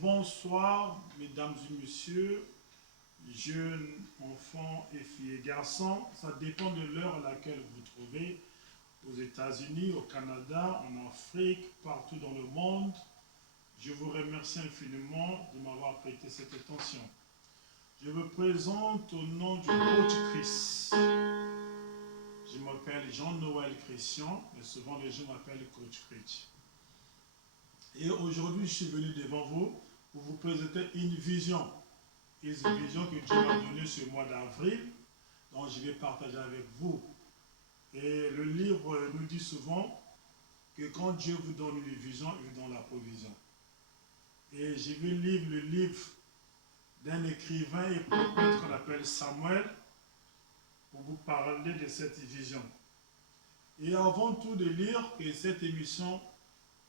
bonsoir, mesdames et messieurs, jeunes enfants et filles et garçons. Ça dépend de l'heure à laquelle vous vous trouvez, aux États-Unis, au Canada, en Afrique, partout dans le monde. Je vous remercie infiniment de m'avoir prêté cette attention. Je me présente au nom du coach Chris. Je m'appelle Jean-Noël Christian, mais souvent les gens m'appellent coach Chris. Et aujourd'hui, je suis venu devant vous pour vous présenter une vision. Une vision que Dieu m'a donnée ce mois d'avril, dont je vais partager avec vous. Et le livre nous dit souvent que quand Dieu vous donne une vision, il vous donne la provision. Et je vais lire le livre d'un écrivain et prophète qu'on appelle Samuel pour vous parler de cette vision. Et avant tout de lire que cette émission,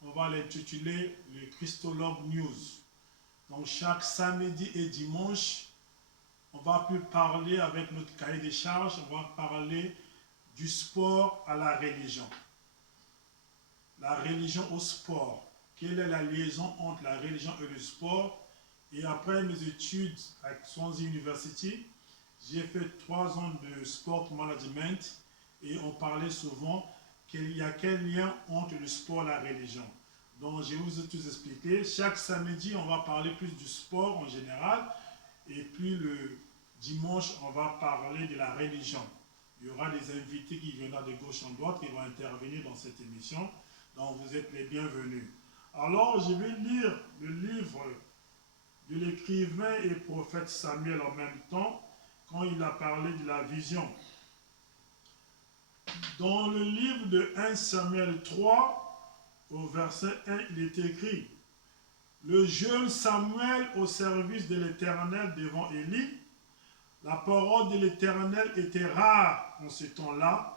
on va l'intituler le Christologue News. Donc chaque samedi et dimanche, on va plus parler avec notre cahier de charges, on va parler du sport à la religion. La religion au sport. Quelle est la liaison entre la religion et le sport? Et après mes études à Swansea University, j'ai fait 3 ans de sport management et on parlait souvent qu'il y a quel lien entre le sport et la religion. Donc je vais vous tous expliquer. Chaque samedi, on va parler plus du sport en général. Et puis le dimanche, on va parler de la religion. Il y aura des invités qui viendront de gauche en droite qui vont intervenir dans cette émission. Donc vous êtes les bienvenus. Alors je vais lire le livre de l'écrivain et prophète Samuel en même temps quand il a parlé de la vision. Dans le livre de 1 Samuel 3, au verset 1, il est écrit: le jeune Samuel au service de l'Éternel devant Élie. La parole de l'Éternel était rare en ce temps-là.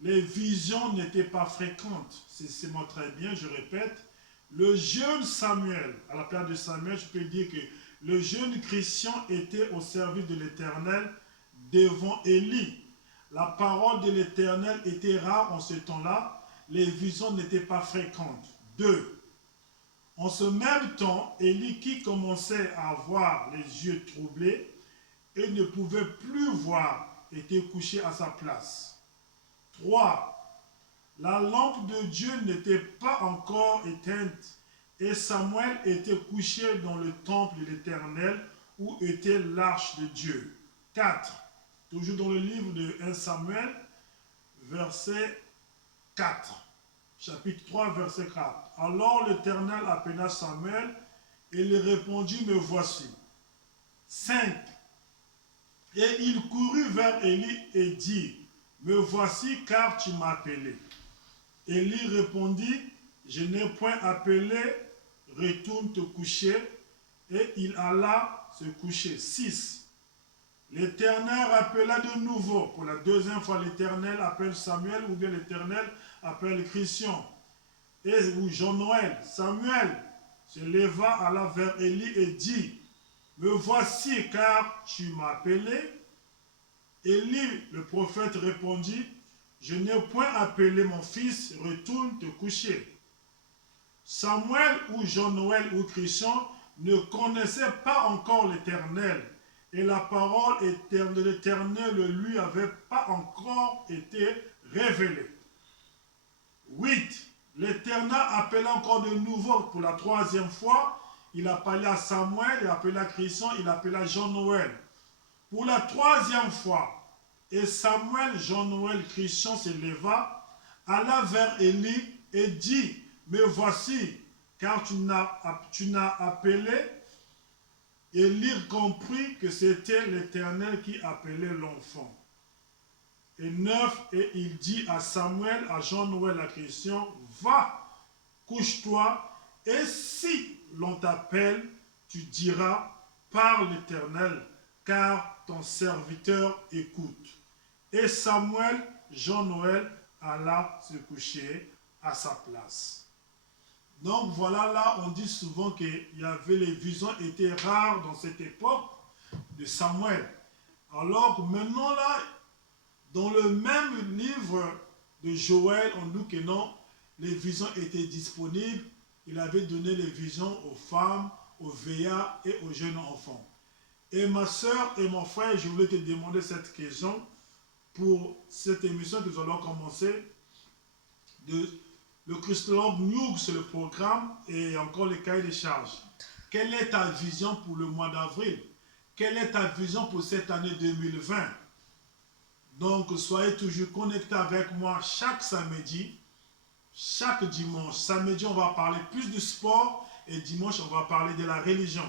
Les visions n'étaient pas fréquentes. C'est moi très bien, je répète. Le jeune Samuel, à la place de Samuel, je peux dire que le jeune Christian était au service de l'Éternel devant Élie. La parole de l'Éternel était rare en ce temps-là. Les visions n'étaient pas fréquentes. 2. En ce même temps, Élie, qui commençait à avoir les yeux troublés et ne pouvait plus voir, était couché à sa place. 3. La lampe de Dieu n'était pas encore éteinte et Samuel était couché dans le temple de l'Éternel où était l'arche de Dieu. 4. Toujours dans le livre de 1 Samuel, verset 4. Chapitre 3, verset 4. Alors l'Éternel appela Samuel et lui répondit: me voici. 5. Et il courut vers Élie et dit: me voici, car tu m'as appelé. Élie répondit: je n'ai point appelé, retourne te coucher. Et il alla se coucher. 6. L'Éternel appela de nouveau. Pour la deuxième fois, l'Éternel appelle Samuel, ou bien l'Éternel appelle Christian. Et Jean-Noël, Samuel se leva, alla vers Élie et dit: me voici, car tu m'as appelé. Élie, le prophète, répondit: je n'ai point appelé mon fils, retourne te coucher. Samuel ou Jean-Noël ou Christian ne connaissaient pas encore l'Éternel et la parole de l'Éternel ne lui avait pas encore été révélée. 8. L'Éternel appela encore de nouveau pour la 3e fois. Il appela Samuel, il appela Christian, il appela Jean-Noël. Pour la 3e fois, et Samuel, Jean-Noël, Christian se leva, alla vers Élie et dit: me voici, car tu n'as appelé. Élie comprit que c'était l'Éternel qui appelait l'enfant. Et 9, et il dit à Samuel, à Jean-Noël, à Christian: va, couche-toi, et si l'on t'appelle, tu diras: par l'Éternel, car ton serviteur écoute. Et Samuel, Jean-Noël, alla se coucher à sa place. Donc voilà, là on dit souvent que les visions étaient rares dans cette époque de Samuel. Alors que maintenant là, dans le même livre de Joël, on dit que non, les visions étaient disponibles il avait donné les visions aux femmes, aux vieillards et aux jeunes enfants. Et ma soeur et mon frère, je voulais te demander cette question pour cette émission que nous allons commencer. Le Christologue Newg, c'est le programme et encore les cahiers de charges. Quelle est ta vision pour le mois d'avril? Quelle est ta vision pour cette année 2020? Donc, soyez toujours connectés avec moi chaque samedi, chaque dimanche. Samedi, on va parler plus du sport et dimanche, on va parler de la religion.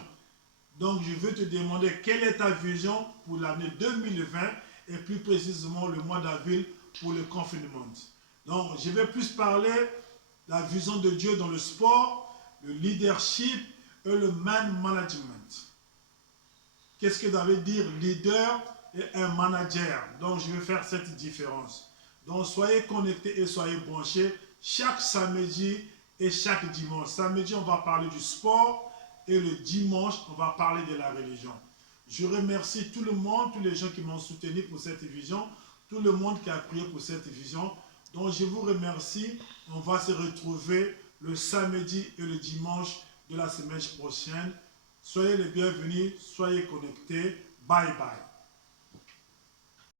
Donc, je veux te demander quelle est ta vision pour l'année 2020 et plus précisément le mois d'avril pour le confinement. Donc, je vais plus parler de la vision de Dieu dans le sport, le leadership et le man management. Qu'est-ce que ça veut dire leader et un manager? Donc, je vais faire cette différence. Donc, soyez connectés et soyez branchés chaque samedi et chaque dimanche. Samedi, on va parler du sport et le dimanche, on va parler de la religion. Je remercie tout le monde, tous les gens qui m'ont soutenu pour cette vision, tout le monde qui a prié pour cette vision. Donc, je vous remercie. On va se retrouver le samedi et le dimanche de la semaine prochaine. Soyez les bienvenus, soyez connectés. Bye bye.